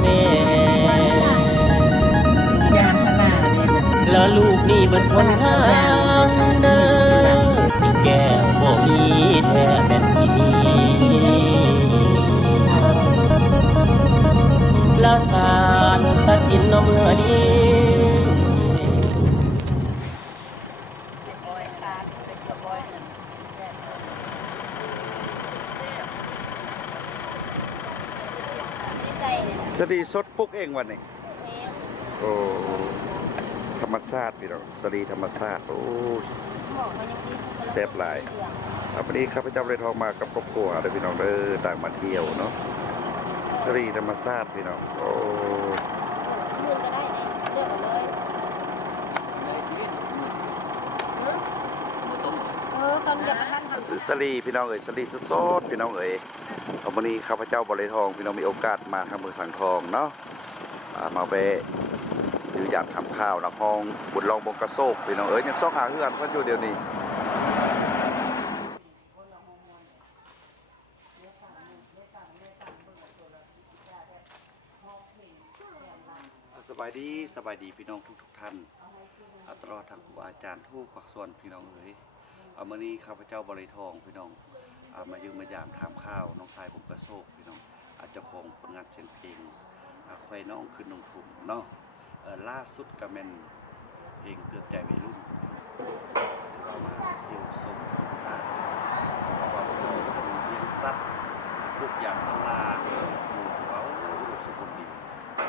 แม่ยางพาราเนี่ยจ้ะแล้วลูกนี่เบิดคนทางเด้อสิแก้วบ่มีแท้แม่นสิมีลาสารตัดสินเมื่อนี้สลีสดปลุกเองวันนี้โอ้ธรรมชาติพี่น้องสลีธรรมชาติโอ้แซ่บหลายวันนี้ข้าพเจ้าได้ทองมากับครอบครัวเด้อพี่น้องเด้อต่างมาเที่ยวเนาะสลีธรรมชาติพี่น้องโอ้ซื้อสลีพี่น้องเอ๋ยสลีสดๆพี่น้องเอ๋ยวันนี้ข้าพเจ้าบริทองพี่น้องมีโอกาสมาทางเมืองสังทองเนาะมาแวะหรืออยากทำข้าวนะห้องบุญรองบงกระโซกพี่น้องเอ๋ยยังซอกหาเพื่อนเพิ่นอยู่เดี๋ยวนี้สบายดีพี่น้องทุกท่านตลอดทางครูอาจารย์ทุกภาคส่วนพี่น้องเอ๋ยมื้อนี้ข้าพเจ้าบริทองพี่น้องมายืมมายามถามข้าวน้องชายผมกระโซกพี่น้องเจ้าของผลงานเสียงเพลงไฟน้องขึ้นนงทุ่มเนาะล่าสุดก็เป็นเพลงเตือนใจวัยรุ่นที่เรามาเที่ยวชมสาว่าเราเลี้ยงสัตว์พวกอย่างพลาหมูเขาอุดมสมบูรณ์ดี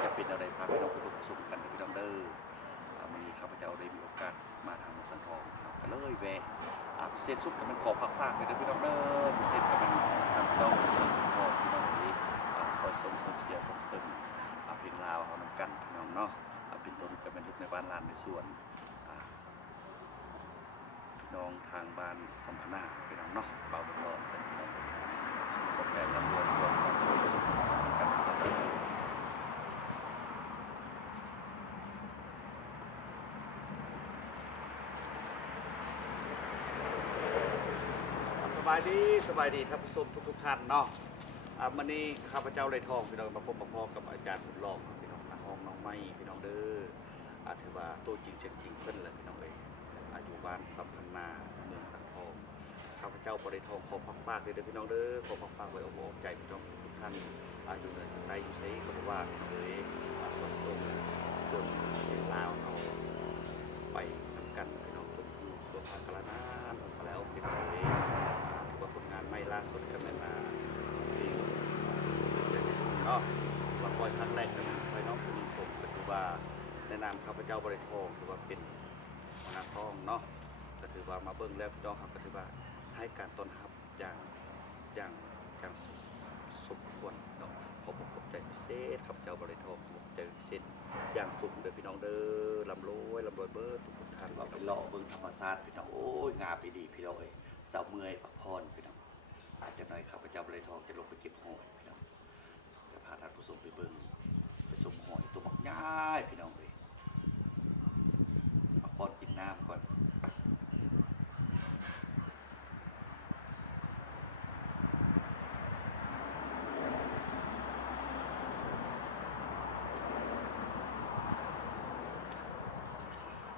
จะเป็นอะไรพาพี่น้องไปดูชมกันพี่น้องเด้อวันนี้ข้าพเจ้าได้มีโอกาสมาทางสันทองก็เลยแวะพิเศษสุดก็เป็นขอพักๆเลยนะพี่น้องเด้อพิเศษก็เป็นทางพี่น้องสันทองพี่น้องนี้ซอยส่งโซเชียลส่งเสริมเพลงลาวเอานำกันพี่น้องเนาะเป็นต้นก็เป็นลูกในบ้านลานในส่วนพี่น้องทางบ้านสัมพนาพี่น้องเนาะเบาบุญรอดเป็นพี่น้องคนใหญ่ลำรวยรวมกันช่วยส่งสารกันสบายดีท่านผู้ชมทุกท่านเนาะวันนี้ข้าพเจ้าเลยทองพี่น้องมาพบมาพอกับอาจารย์บุญรองพี่น้องห้องน้องไม้พี่น้องเด้อถือว่าตัวจริงเสียงจริงเพิ่นเลยพี่น้องเลยอยู่บ้านสัมพันนาเมืองสังทองข้าพเจ้าบริทองขอพักฝากเลยเด้อพี่น้องเด้อขอพักฝากไว้อกอกใจพี่น้องทุกท่านอยู่ในในอยู่ใช้ก็บอกว่าพี่น้องเลยสดส่งเสริมลาวเอาไปทำกันพี่น้องจนอยู่ส่วนภาคละนานเอาซะแล้วพี่น้องเลยถือว่าผลงานไม่ล่าสุดกันเลยนะเนาะมาคอยครั้งแรกกันไปน้องคุณผมก็ถือว่าแนะนำข้าพเจ้าบริโภคถือว่าเป็นหัวหน้าซ่องเนาะก็ถือว่ามาเบิ้งแล้วพี่น้องครับก็ถือว่าให้การต้อนรับอย่างสมควรเนาะขอบอกขอบใจพิเศษข้าพเจ้าบริโภคขอบใจพิเศษอย่างสูงเด้อพี่น้องเด้อลำรวยเบิร์ทุกท่านว่าไปเลาะเบิ้งธรรมชาติพี่น้องโอ้ยงามไปดีพี่น้องเอ้ยสาวเมื่อยพักผ่อนพี่น้องอาจจะหน่อยข้าพเจ้าบริโภคจะลงไปเก็บหอยพี่น้องจะพาท่านผู้ชมไปเบิ้งไปชมหอยตัวบักง่ายพี่น้องเลยพักผ่อนกินน้ำก่อน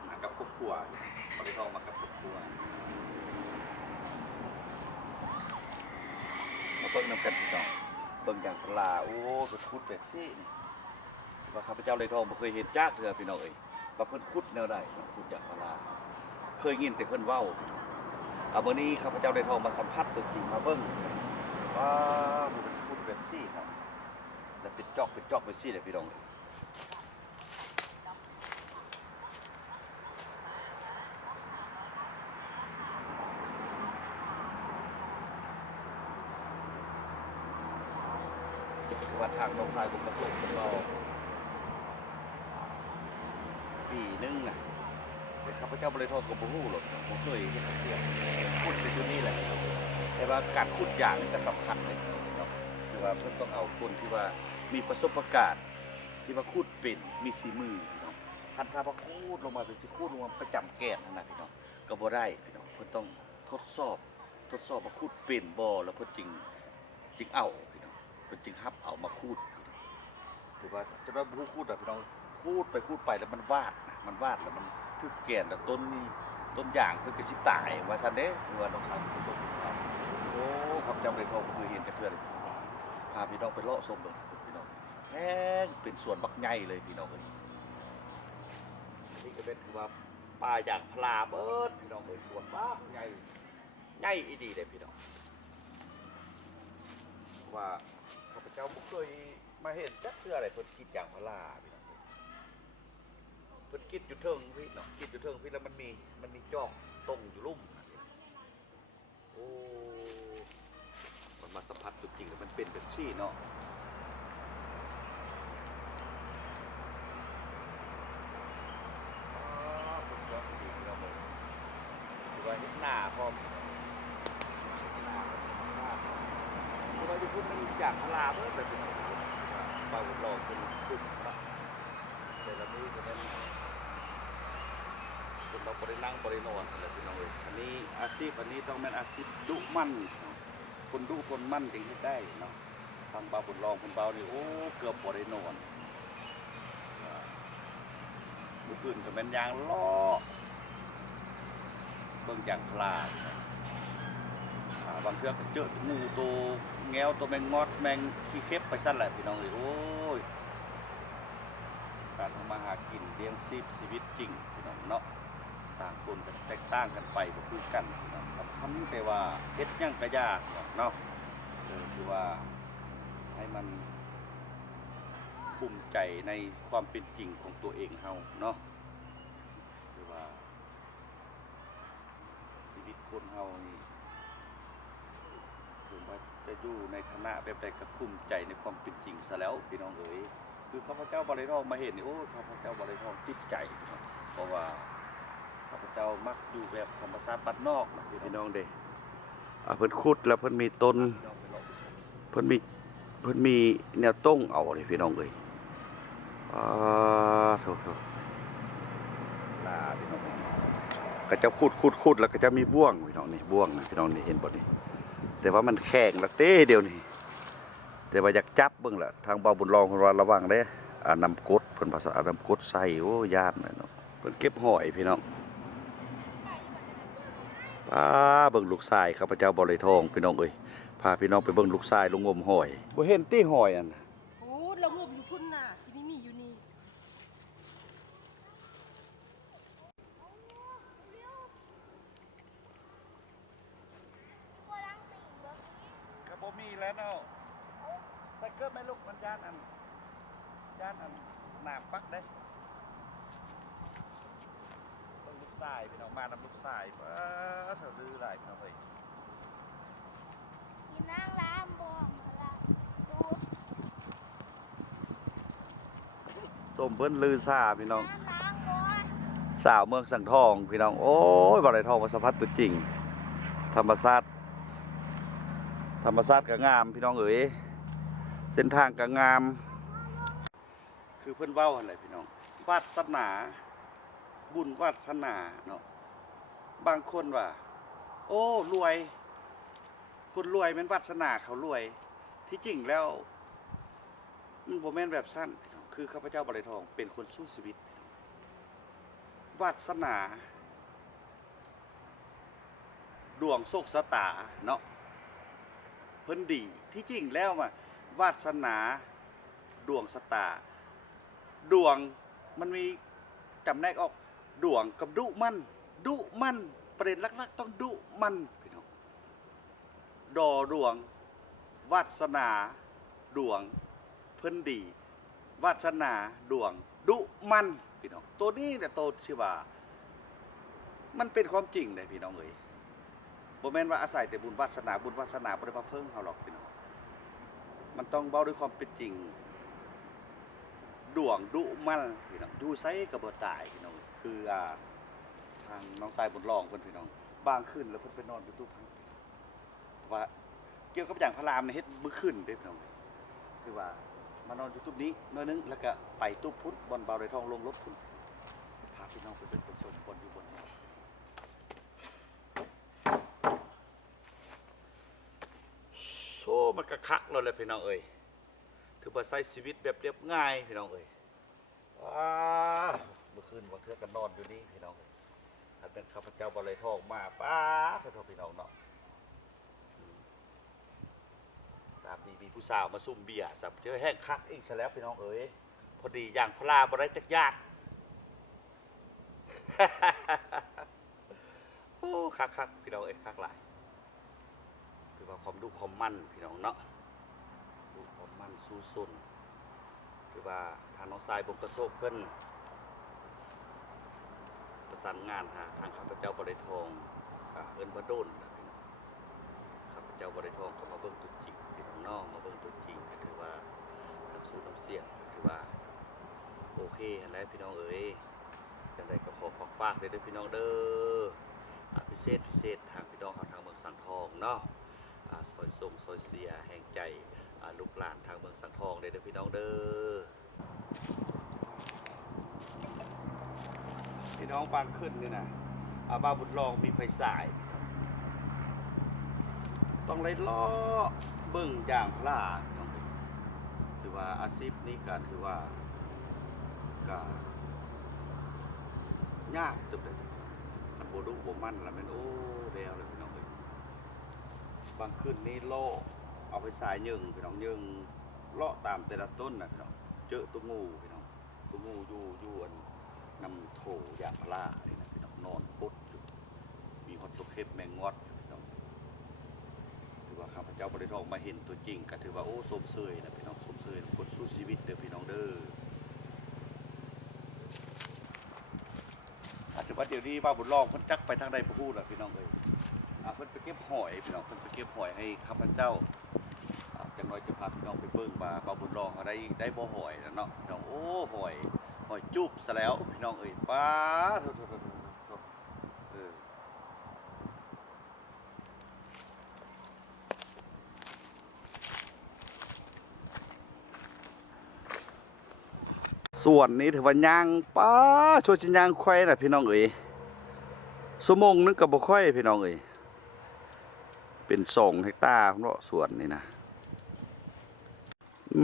มากับครอบครัวบริโภคมากับครอบครัวมาเบิ้งน้ำกันพี่น้องเบิ่งอย่างปลาโอ้เพิ่นขุดแบบนี้ว่าข้าพเจ้าเลยทองบ่เคยเห็นจักเทื่อพี่น้องเอ้ยว่าเพิ่นขุดแนวใดขุดอย่างปลาเคยยินแต่เพิ่นเว้ามื้อนี้ข้าพเจ้าได้ทองมาสัมผัสตัวจริงมาเบิ่งว่ามันเป็นขุดแบบนี้ครับแล้วเป็นจอกแบบนี้เลยพี่น้องว่าทางน้องชายผมกระสุนก็ปีนึงนะแต่ข้าพเจ้าบริโภคกับบุหูหรอกผมเคยเห็นเที่ยวขุดไปที่นี่แหละแต่ว่าการขุดอย่างนี้ก็สำคัญเลยคือว่าเพื่อนต้องเอาคนที่ว่ามีประสบการณ์ที่ว่าขุดเป็นมีสีมือพี่น้องคันถ้าพอขุดลงมาเป็นสีขุดลงมาประจำแก่นนั่นนะพี่น้องก็บ่ได้พี่น้องเพื่อนต้องทดสอบว่าขุดเป็นบ่แล้วเพื่อนจริงเอาพี่น้องเพื่อนจริงฮับเอามาขุด ถือว่าจะได้พูดพี่น้องพูดไปแล้วมันวาดนะมันวาดแล้วมันคือแก่นแล้วต้นนี่ต้นอย่างเพื่อกระชิตายว่าซันเด้หรือว่าน้องสาวผู้ชมโอ้ข้าพเจ้าเลยทองคือเห็นจะเทื่อเลยพาพี่น้องไปเลาะส้มเลยพี่น้องแห้งเป็นสวนบักใหญ่เลยพี่น้องเลยนี่ก็เป็นถือว่าป่าอย่างพลาเบิดพี่น้องเลยสวนบ้าใหญ่อีดีเลยพี่น้องว่าข้าพเจ้าไม่เคยมาเห็นจักเทื่ออะไรเพิ่นคิดอย่างพลาพี่น้องเพิ่นคิดอยู่เทิงพี่น้องคิดอยู่เทิงพี่แล้วมันมีจอกตรงอยู่ลุ่มโอ้มันมาสัมผัสจริงๆแล้วมันเป็นแบบชี่เนาะผมก็ดีเราเลยดูว่าเห็นหน้าพร้อมดูว่าอยู่พุ่นมันอย่างพลาเมื่อแต่เป็นบางหลอกเป็นขึ้นนะแต่ละมือก็เป็นเราบรินั่งบริโนอนอะไรพี่น้องเลยอันนี้อาชีพอันนี้ต้องเป็นอาชีพดุมั่นคนดุคนมั่นถึงให้ได้เนาะทำเบาบุญรองคนเบานี่โอ้เกือบบริโนอนบุคืนก็เป็นยางล้อเบิ่งอย่างพลาบางเทือกก็เจองูตัวแง้วตัวแมงงอดแมงขี้เข็บไปสั้นแหละพี่น้องเลยโอ้ยการทำมาหากินเลี้ยงชีวิตจริงพี่น้องเนาะต่างคนก็แตกต่างกันไปก็คือกันสำคัญแต่ว่าเฮ็ดยังกระยากเนาะคือว่าให้มันภูมิใจในความเป็นจริงของตัวเองเฮาเนาะคือว่าชีวิตคนเฮานี่ถึงว่าจะอยู่ในฐานะแบบใดก็ภูมิใจในความเป็นจริงซะแล้วพี่น้องเอ๋ยคือข้าพเจ้าบริทองมาเห็นนี่โอ้ข้าพเจ้าบริทองติดใจเพราะว่าข้าพเจ้ามักอยู่แบบธรรมชาติบ้านนอกนะพี่น้องเด้เพิ่นขุดแล้วเพิ่นมีต้นเพิ่นมีแนวต้งเอาเลยพี่น้องเอ้ยโถลาพี่น้องก็จะขุดแล้วก็จะมีบ่วงพี่น้องนี่บ่วงนะพี่น้องนี่เห็นบ่นี่แต่ว่ามันแข็งละเต้เดียวนี่แต่ว่าอยากจับเบิ่งล่ะทางเบาบุญรองเพิ่นว่าระวังเด้นำกดเพิ่นภาษานำกดใส่โอ้ย่านเนาะเพิ่นเก็บหอยพี่น้องเบิ่งลูกชายข้าพเจ้าบ่ได้ทองพี่น้องเอ้ยพาพี่น้องไปเบิ่งลูกชายลงงมหอยบ่เห็นตี้หอยอันโอ้เรางมอยู่พุ่นน่ะที่นี่มีอยู่นี่ก็บ่มีแล้วเนาะใส่เกิดไม่ลูกมันย่านอันน้ำปักได้ต้องลูกชายพี่น้องมานำลูกชายเถอะลือหลายพี่น้องเอ้ยกินนางล้ามบ่มาละดู ส้มเพิ่นลือซ่าพี่น้อง นางล้ามบ่ สาวเมืองสังทองพี่น้องโอ้ยบ่ได้ทองว่าสัมผัสตัวจริงธรรมชาติก็งามพี่น้องเอ๋ยเส้นทางก็งามคือเพิ่นเว้าหั่นแหละพี่น้องวาสนาบุญวาสนาเนาะบางคนว่าโอ้รวยคนรวยแม่นวาสนาเขารวยที่จริงแล้วมันบ่แม่นแบบสั้นคือข้าพเจ้าบ่ได้ทองเป็นคนสู้ชีวิตวาสนาดวงโชคชะตาเนาะเพิ่นดีที่จริงแล้ววาสนาดวงชะตาดวงมันมีจำแนกออกดวงกับดุมันประเด็นหลักๆต้องดุมันพี่น้องดวงวาสนาดวงเพิ่นดีวาสนาดวงดุมันพี่น้องตัวนี้เนี่ยตัวชื่อว่ามันเป็นความจริงเลยพี่น้องเอ๋ยบ่แม่นว่าอาศัยแต่บุญวาสนาบ่ได้มาเพิ่งเฮาหรอกพี่น้องมันต้องเว้าด้วยความเป็นจริงดวงดุมันพี่น้องอยู่ไสก็บ่ตายพี่น้องคือทางน้องชายบุญรองเพิ่นพี่น้องบางคืนแล้วเพิ่นไปนอนอยู่ตู้พักว่าเกี่ยวกับอย่างพระรามในเฮ็ดมื้อคืนเด้พี่น้องคือว่ามานอนอยู่ตู้นี้น้อยนึงแล้วก็ไปตู้พุทธบนเบาได้ทองลงรถพุทธพาพี่น้องไปเป็นคนชมบนอยู่บนนี้โซ่มันกระคักเลยพี่น้องเอ้ย ถือว่าใช้ชีวิตแบบเรียบง่ายพี่น้องเอ้ยว้าเมื่อคืนวันเทือกันนอนอยู่นี่พี่น้องถ้าเป็นข้าพเจ้าบ่เลยทองมาป้าขอโทษพี่น้องเนาะตามนี้มีผู้สาวมาซุ่มเบียร์สับเจอแห้งคักอีกซะแล้วพี่น้องเอ้ยพอดีอย่างพลาบ่ได้จักยาก โอ้คักพี่น้องเอ้ยคักหลายถือว่าความดูความมั่นพี่น้องเนาะดูความมั่นสู้สุนถือว่าทางน้องทรายบงกระโซกเพิ่นประสานงานทางข้าพเจ้าบริทองเอิ้นบ่โดนนะพี่น้องข้าพเจ้าบริทองก็มาเบิ่งตัวจริงพี่น้องน้องมาเบิ่งตัวจริงก็ถือว่าทำสู้ทำเสี่ยงถือว่าโอเคแล้วพี่น้องเอ๋ยจังใดก็ขอฝากเด้อพี่น้องเด้อพิเศษทางพี่น้องทางเมืองสังทองเนาะซอยส่งซอยเสียแห่งใจลูกหลานทางเมืองสังทองเด้อพี่น้องเด้อพี่น้องบางขึ้นนี่นะบาบุญรองมีไฟสายต้องไล่ล้อเบิ่งอย่างพลาพี่น้องถือว่าอาชีพนี้ก็ถือว่าก็ยากจุดเลยมันโบดุโบมันแล้วมันโอ้แล้วเลยพี่น้องเลยบางคืนนี้โลเอาไปสายยึงพี่น้องยึงเลาะตามแต่ละต้นนะพี่น้องเจอตัวงูพี่น้องตัวงูอยู่อันนำโถอย่างพลานี่นะพี่น้องนอนพุดอยู่มีฮอตตัวเข้มแมงงอดพี่น้องถือว่าข้าพเจ้าบริทองมาเห็นตัวจริงก็ถือว่าโอ้สมเสยนะพี่น้องสมเสยคนสู้ชีวิตเด้อพี่น้องเด้อถือว่าเดี๋ยวนี้บ้าบุญรองเพิ่นจักไปทางใดบ่ฮู้ล่ะพี่น้องเอ้ยเพิ่นไปเก็บหอยพี่น้องเพิ่นไปเก็บหอยให้ข้าพเจ้าจังน้อยจะพาพี่น้องไปเบิ่งว่าบ้าบุญรองเขาได้บ่หอยแล้วเนาะพี่น้องโอ้หอยจุบซะแล้วพี่น้องเอ้ยป้าโทส่วนนี้ถือว่าย่างป้าช่วยจิย่างควายน่ะพี่น้องเอ๋ยชั่วโมงนึงก็บ่ค่อยพี่น้องเอ๋ยเป็น2 เฮกตาร์เนาะสวนนี่นะ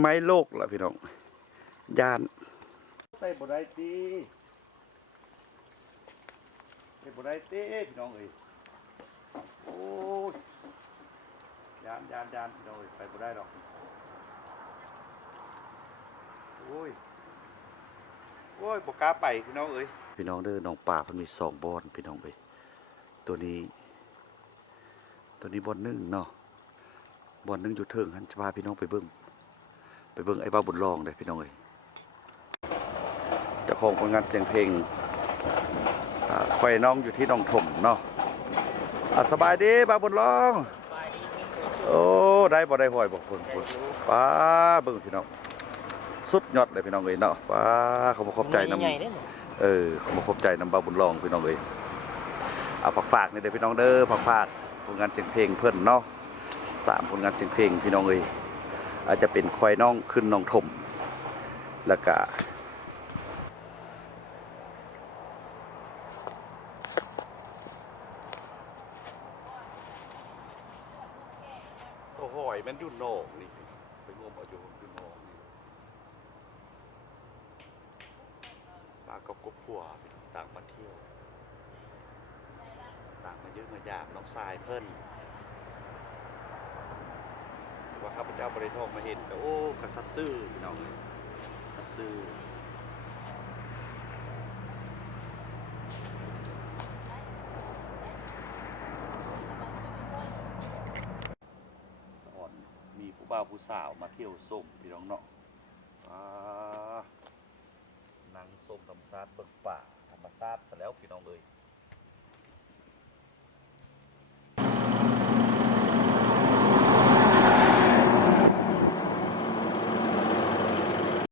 ไม้โลกล่ะพี่น้องย่านไต้บ่ได้ติพี่น้องเอ๋ยโอ้ยย่านพี่น้องเอ๋ยไปบ่ได้หรอกโอ้ยบ่กล้าไปพี่น้องเอ้ยพี่น้องเด้อน้องป่าเพิ่นมี2บ่อนพี่น้องเอ้ยตัวนี้บ่อนหนึ่งเนาะบ่อนหนึ่งอยู่เทิงหั่นจะพาพี่น้องไปเบิ่งไอ้บ้าบุญรองเด้อพี่น้องเอ้ยเจ้าของผลงานเสียงเพลงไข่น้องอยู่ที่หนองถมเนาะสบายดีบ้าบุญรองโอ้ได้บ่ได้หอยบ่เพิ่นป้าเบิ่งพี่น้องสุดยอดเลยพี่น้องเอ้ยเนาะว้าเขามาขอบใจน้ำเขามาขอบใจน้ำบาบุญรองพี่น้องเอ้ยเอาฝากนี่เด้อพี่น้องเด้อฝากผลงานเสียงเพลงเพิ่นเนาะ3 ผลงานเสียงเพลงพี่น้องเอ้ยอาจจะเป็นควายน้องขึ้นน้องถมแล้วก็ตัวหอยมันอยู่นอกนี่ไปงมเอาอยู่นอกกับกบผัวต่างมาเที่ยวต่างมาเยอะมาหยาบน้องทรายเพิ่นว่าข้าพเจ้าบริทองมาเห็นก็โอ้กระซัดซื่อพี่น้องเลยซัดซื่อมีผู้บ่าวผู้สาวมาเที่ยวส้มพี่น้องเนาะนางส้มธรรมชาติเบิ่งป่าธรรมชาติซะแล้วพี่น้องเลย